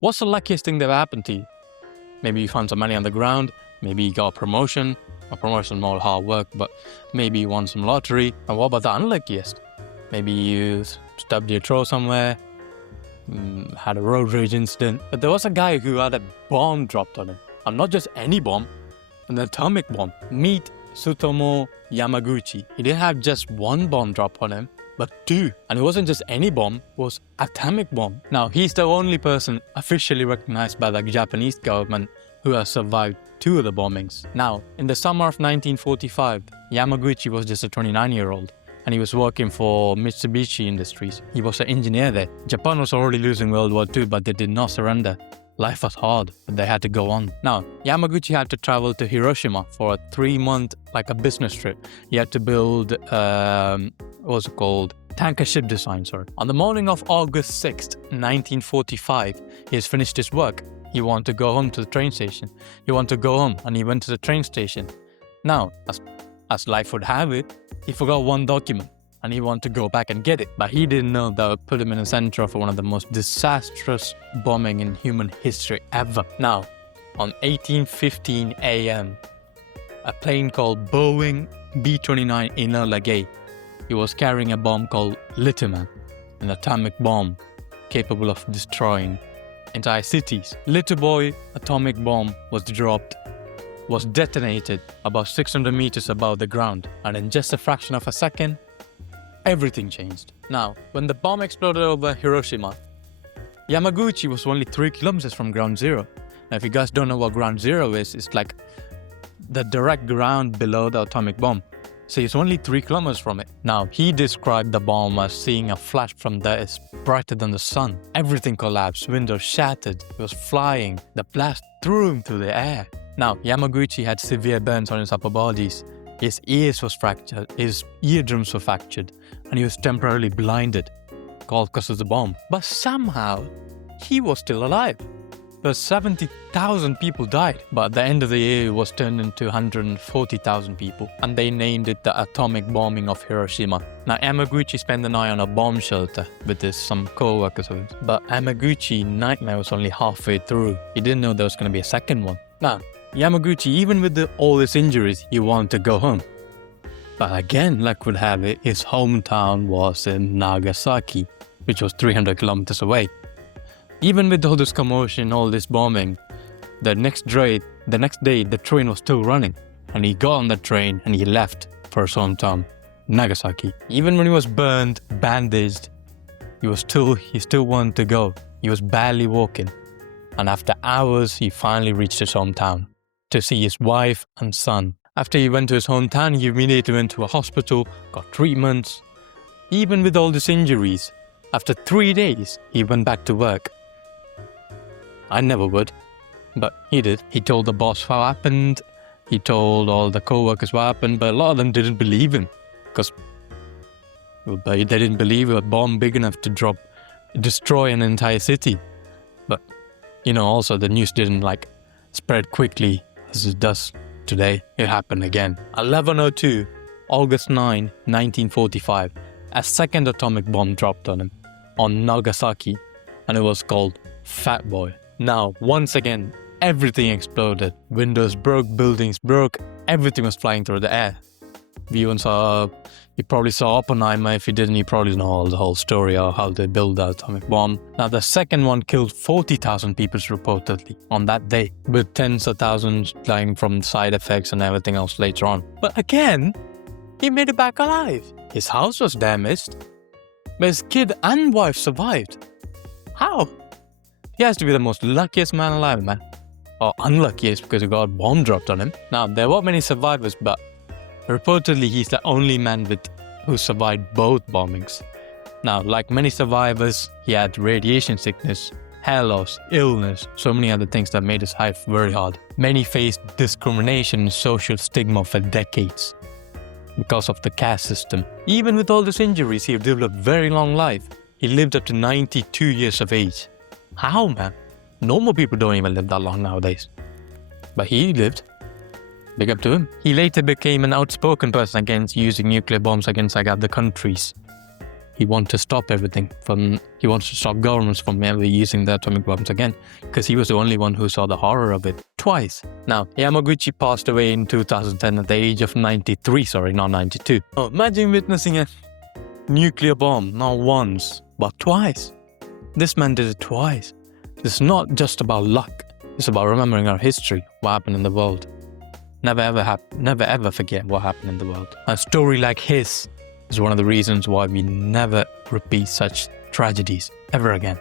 What's the luckiest thing that ever happened to you? Maybe you found some money on the ground, maybe you got a promotion more hard work, but maybe you won some lottery. And what about the unluckiest? Maybe you stubbed your toe somewhere, had a road rage incident. But there was a guy who had a bomb dropped on him. And not just any bomb, an atomic bomb. Meet Tsutomu Yamaguchi. He didn't have just one bomb drop on him, but two. And it wasn't just any bomb, it was atomic bomb. Now, he's the only person officially recognized by the Japanese government who has survived two of the bombings. Now, in the summer of 1945, Yamaguchi was just a 29-year-old. And he was working for Mitsubishi Industries. He was an engineer there. Japan was already losing World War II, but they did not surrender. Life was hard, but they had to go on. Now, Yamaguchi had to travel to Hiroshima for a 3-month, a business trip. He had to build, tanker ship design, On the morning of August 6th, 1945, he has finished his work. He wanted to go home to the train station. He wanted to go home, and he went to the train station. Now, as life would have it, he forgot one document, and he wanted to go back and get it. But he didn't know that would put him in the center of one of the most disastrous bombing in human history ever. Now, on 18:15 a.m., a plane called Boeing B-29 Enola Gay, he was carrying a bomb called Lithium, an atomic bomb capable of destroying entire cities. Little Boy atomic bomb was detonated about 600 meters above the ground, and in just a fraction of a second, everything changed. Now, when the bomb exploded over Hiroshima, Yamaguchi was only 3 kilometers from ground zero. Now, if you guys don't know what ground zero is, it's like the direct ground below the atomic bomb. So he's only 3 kilometers from it. Now, he described the bomb as seeing a flash from there is brighter than the sun. Everything collapsed, windows shattered, he was flying. The blast threw him through the air. Now, Yamaguchi had severe burns on his upper bodies. His ears was fractured, his eardrums were fractured, and he was temporarily blinded, all because of the bomb. But somehow, he was still alive. But 70,000 people died. But at the end of the year, it was turned into 140,000 people. And they named it the atomic bombing of Hiroshima. Now, Yamaguchi spent the night on a bomb shelter with some co-workers of his. But Yamaguchi's nightmare was only halfway through. He didn't know there was going to be a second one. Now, Yamaguchi, even with all his injuries, he wanted to go home. But again, luck would have it, his hometown was in Nagasaki, which was 300 kilometers away. Even with all this commotion, all this bombing, the next day, the train was still running. And he got on the train and he left for his hometown, Nagasaki. Even when he was burned, bandaged, he still wanted to go. He was barely walking. And after hours, he finally reached his hometown to see his wife and son. After he went to his hometown, he immediately went to a hospital, got treatments. Even with all these injuries, after 3 days, he went back to work. I never would, but he did. He told the boss what happened. He told all the co-workers what happened, but a lot of them didn't believe him because they didn't believe a bomb big enough to destroy an entire city. But, also the news didn't spread quickly as it does today. It happened again. 11:02, August 9, 1945, a second atomic bomb dropped on him, on Nagasaki, and it was called Fat Boy. Now, once again, everything exploded. Windows broke, buildings broke, everything was flying through the air. You probably saw Oppenheimer. If you didn't, you probably know the whole story of how they built the atomic bomb. Now, the second one killed 40,000 people reportedly on that day, with tens of thousands dying from side effects and everything else later on. But again, he made it back alive. His house was damaged, but his kid and wife survived. How? He has to be the most luckiest man alive, man. Or unluckiest because he got a bomb dropped on him. Now, there weren't many survivors, but reportedly he's the only man who survived both bombings. Now, like many survivors, he had radiation sickness, hair loss, illness, so many other things that made his life very hard. Many faced discrimination and social stigma for decades because of the caste system. Even with all these injuries, he developed a very long life. He lived up to 92 years of age. How, man? Normal people don't even live that long nowadays. But he lived. Big up to him. He later became an outspoken person against using nuclear bombs against other countries. he wanted to stop everything he wants to stop governments from ever using the atomic bombs again, because he was the only one who saw the horror of it twice. Now, Yamaguchi passed away in 2010 at the age of 93, sorry, not 92. Oh, imagine witnessing a nuclear bomb, not once, but twice. This man did it twice. It's not just about luck. It's about remembering our history, what happened in the world. Never ever forget what happened in the world. A story like his is one of the reasons why we never repeat such tragedies ever again.